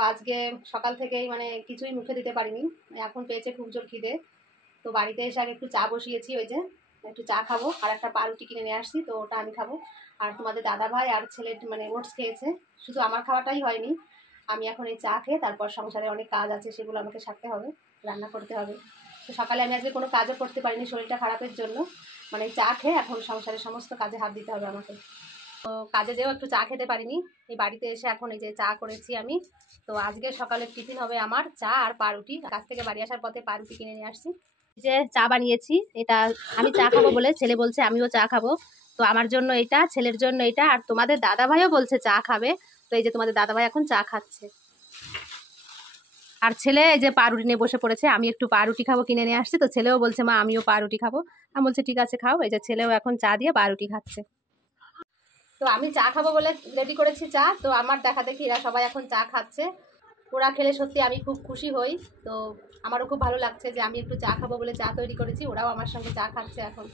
আজকে সকাল থেকেই মানে কিছুই মুখে দিতে পারিনি, এখন পেয়েছে খুব জোর খিদে। তো বাড়িতে এসে আগে একটু চা বসিয়েছি, ওই যে একটু চা খাবো, আর একটা পাউরুটি কিনে নিয়ে আসছি, তো ওটা আমি খাবো। আর তোমাদের দাদা ভাই আর ছেলে মানে ওটস খেয়েছে। শুধু আমার খাওয়াটাই হয়নি, আমি এখন এই চা খেয়ে তারপর সংসারে অনেক কাজ আছে, সেগুলো আমাকে সারতে হবে, রান্না করতে হবে। তো সকালে আমি আজকে কোনো কাজও করতে পারিনি শরীরটা খারাপের জন্য, মানে চা খেয়ে এখন সংসারের সমস্ত কাজে হাত দিতে হবে আমাকে। তো কাজে যেও একটু চা খেতে পারিনি, এই বাড়িতে এসে এখন এই যে চা করেছি আমি। তো আজকে সকালের টিফিন হবে আমার চা আর পাউরুটি। কাছ থেকে বাড়ি আসার পথে পাউরুটি কিনে নিয়ে আসছি। যে চা বানিয়েছি, এটা আমি চা খাবো বলে ছেলে বলছে আমিও চা খাবো। তো আমার জন্য এটা, ছেলের জন্য এটা, আর তোমাদের দাদা ভাইও বলছে চা খাবে। তো এই যে তোমাদের দাদা ভাই এখন চা খাচ্ছে, আর ছেলে এই যে পাউরুটি নিয়ে বসে পড়েছে। আমি একটু পাউরুটি খাবো কিনে নিয়ে আসছি, তো ছেলেও বলছে মা আমিও পাউরুটি খাবো। আমি বলছি ঠিক আছে খাও। এই যে ছেলেও এখন চা দিয়ে পাউরুটি খাচ্ছে। তো আমি চা খাবো বলে রেডি করেছি চা। তো আমার দেখা দেখি এরা সবাই এখন চা খাচ্ছে। ওরা খেলে সত্যি আমি খুব খুশি হই। তো আমারও খুব ভালো লাগছে যে আমি একটু চা খাবো বলে চা তৈরি করেছি, ওরাও আমার সঙ্গে চা খাচ্ছে এখন।